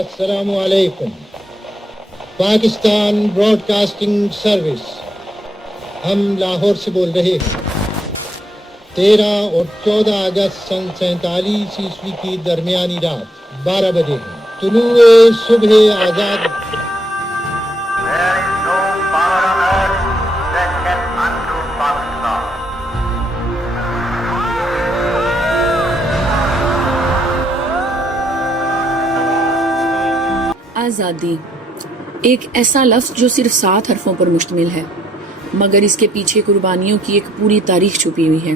السلام علیکم. Pakistan Broad casting service, ہم لاہور سے بول رہے ہیں. 13 اور 14 اگست سن 47 عیسوی کی درمیانی رات 12 بجے ہیں. طلوع صبح آزاد. آزادی ایک ایسا لفظ جو صرف 7 حرفوں پر مشتمل ہے، مگر اس کے پیچھے قربانیوں کی ایک پوری تاریخ چھپی ہوئی ہے.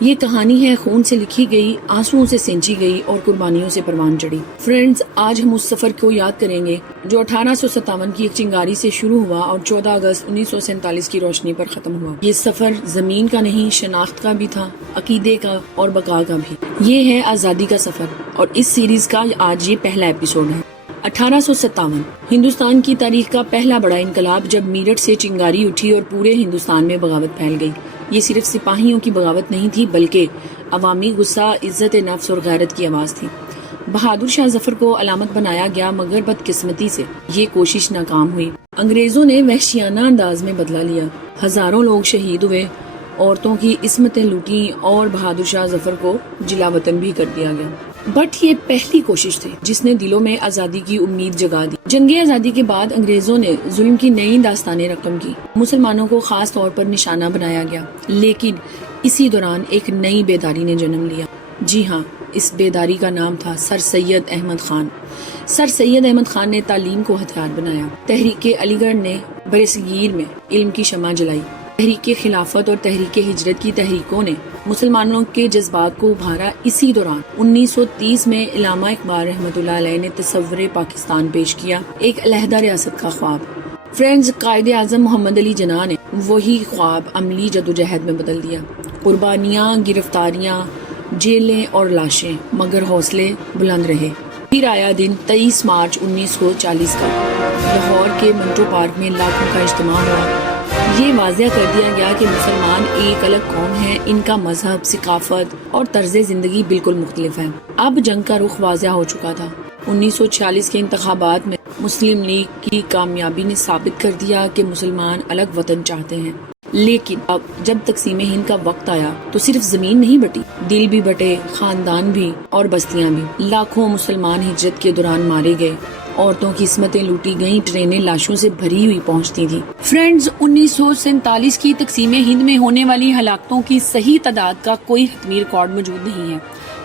یہ کہانی ہے خون سے لکھی گئی، آنسوؤں سے سینچی گئی اور قربانیوں سے پروان چڑھی. فرینڈز، آج ہم اس سفر کو یاد کریں گے جو 1857 کی ایک چنگاری سے شروع ہوا اور 14 اگست 1947 کی روشنی پر ختم ہوا. یہ سفر زمین کا نہیں، شناخت کا بھی تھا، عقیدے کا اور بقا کا بھی. یہ ہے آزادی کا سفر اور اس سیریز کا آج یہ پہلا ایپیسوڈ ہے. 1857 ہندوستان کی تاریخ کا پہلا بڑا انقلاب، جب میرٹھ سے چنگاری اٹھی اور پورے ہندوستان میں بغاوت پھیل گئی. یہ صرف سپاہیوں کی بغاوت نہیں تھی، بلکہ عوامی غصہ، عزت نفس اور غیرت کی آواز تھی. بہادر شاہ ظفر کو علامت بنایا گیا، مگر بدقسمتی سے یہ کوشش ناکام ہوئی. انگریزوں نے وحشیانہ انداز میں بدلہ لیا، ہزاروں لوگ شہید ہوئے، عورتوں کی عصمتیں لوٹیں اور بہادر شاہ ظفر کو جلا وطن بھی کر دیا گیا. بٹ یہ پہلی کوشش تھی جس نے دلوں میں آزادی کی امید جگا دی. جنگ آزادی کے بعد انگریزوں نے ظلم کی نئی داستانیں رقم کی. مسلمانوں کو خاص طور پر نشانہ بنایا گیا، لیکن اسی دوران ایک نئی بیداری نے جنم لیا. جی ہاں، اس بیداری کا نام تھا سر سید احمد خان. سر سید احمد خان نے تعلیم کو ہتھیار بنایا. تحریک علی گڑھ نے برصغیر میں علم کی شمع جلائی. تحریک خلافت اور تحریک ہجرت کی تحریکوں نے مسلمانوں کے جذبات کو ابھارا. اسی دوران 1930 میں علامہ اقبال رحمۃ اللہ علیہ نے تصور پاکستان پیش کیا، ایک علیحدہ ریاست کا خواب. فرینڈز، قائد اعظم محمد علی جناح نے وہی خواب عملی جدوجہد میں بدل دیا. قربانیاں، گرفتاریاں، جیلیں اور لاشیں، مگر حوصلے بلند رہے. پھر آیا دن 23 مارچ 1940 کا. لاہور کے منٹو پارک میں لاکھوں کا اجتماع ہوا. یہ واضح کر دیا گیا کہ مسلمان ایک الگ قوم ہے، ان کا مذہب، ثقافت اور طرز زندگی بالکل مختلف ہے. اب جنگ کا رخ واضح ہو چکا تھا. 1946 کے انتخابات میں مسلم لیگ کی کامیابی نے ثابت کر دیا کہ مسلمان الگ وطن چاہتے ہیں. لیکن اب جب تقسیم ہند کا وقت آیا تو صرف زمین نہیں بٹی، دل بھی بٹے، خاندان بھی اور بستیاں بھی. لاکھوں مسلمان ہجرت کے دوران مارے گئے، عورتوں کی عصمتیں لوٹی گئیں، ٹرینیں لاشوں سے بھری ہوئی پہنچتی تھی. فرینڈز، 1947 کی تقسیم ہند میں ہونے والی ہلاکتوں کی صحیح تعداد کا کوئی حتمی ریکارڈ موجود نہیں ہے،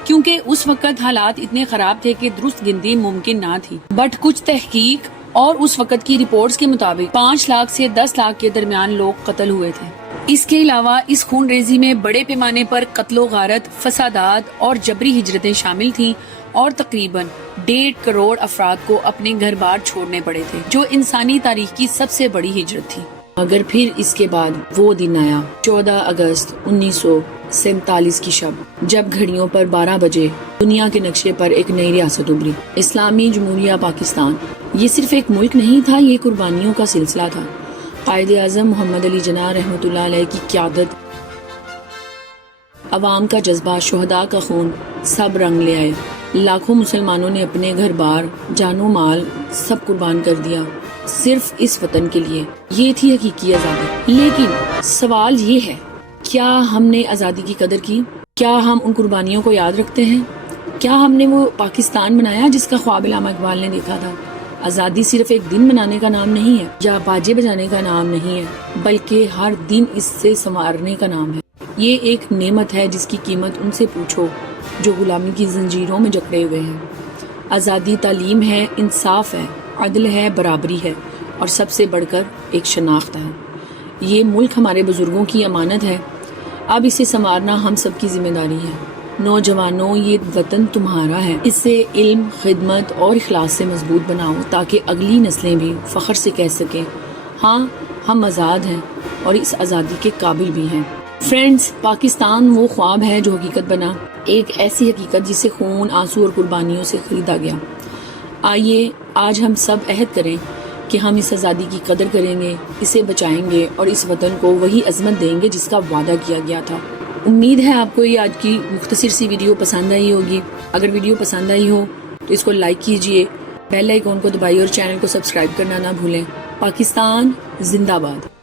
کیونکہ اس وقت حالات اتنے خراب تھے کہ درست گنتی ممکن نہ تھی. بٹ کچھ تحقیق اور اس وقت کی رپورٹس کے مطابق 5 لاکھ سے 10 لاکھ کے درمیان لوگ قتل ہوئے تھے. اس کے علاوہ اس خون ریزی میں بڑے پیمانے پر قتل و غارت، فسادات اور جبری ہجرتیں شامل تھیں اور تقریباً 1.5 کروڑ افراد کو اپنے گھر بار چھوڑنے پڑے تھے، جو انسانی تاریخ کی سب سے بڑی ہجرت تھی. مگر پھر اس کے بعد وہ دن آیا، 14 اگست 1947 کی شب، جب گھڑیوں پر 12 بجے دنیا کے نقشے پر ایک نئی ریاست ابھری، اسلامی جمہوریہ پاکستان. یہ صرف ایک ملک نہیں تھا، یہ قربانیوں کا سلسلہ تھا. قائد اعظم محمد علی جناح رحمۃ اللہ علیہ کی قیادت، عوام کا جذبہ، شہداء کا خون، سب رنگ لے آئے. لاکھوں مسلمانوں نے اپنے گھر بار، جان و مال سب قربان کر دیا، صرف اس وطن کے لیے. یہ تھی حقیقی آزادی. لیکن سوال یہ ہے، کیا ہم نے آزادی کی قدر کی؟ کیا ہم ان قربانیوں کو یاد رکھتے ہیں؟ کیا ہم نے وہ پاکستان بنایا جس کا خواب علامہ اقبال نے دیکھا تھا؟ آزادی صرف ایک دن منانے کا نام نہیں ہے یا باجے بجانے کا نام نہیں ہے، بلکہ ہر دن اس سے سنوارنے کا نام ہے. یہ ایک نعمت ہے جس کی قیمت ان سے پوچھو جو غلامی کی زنجیروں میں جکڑے ہوئے ہیں. آزادی تعلیم ہے، انصاف ہے، عدل ہے، برابری ہے اور سب سے بڑھ کر ایک شناخت ہے. یہ ملک ہمارے بزرگوں کی امانت ہے، اب اسے سنوارنا ہم سب کی ذمہ داری ہے. نوجوانوں، یہ وطن تمہارا ہے، اس سے علم، خدمت اور اخلاص سے مضبوط بناؤ تاکہ اگلی نسلیں بھی فخر سے کہہ سکیں، ہاں ہم آزاد ہیں اور اس آزادی کے قابل بھی ہیں. فرینڈز، پاکستان وہ خواب ہے جو حقیقت بنا، ایک ایسی حقیقت جسے خون، آنسو اور قربانیوں سے خریدا گیا. آئیے آج ہم سب عہد کریں کہ ہم اس آزادی کی قدر کریں گے، اسے بچائیں گے اور اس وطن کو وہی عظمت دیں گے جس کا وعدہ کیا گیا تھا. امید ہے آپ کو یہ آج کی مختصر سی ویڈیو پسند آئی ہوگی. اگر ویڈیو پسند آئی ہو تو اس کو لائک کیجئے بیل آئیکن کو دبائیے اور چینل کو سبسکرائب کرنا نہ بھولیں۔ پاکستان زندہ باد۔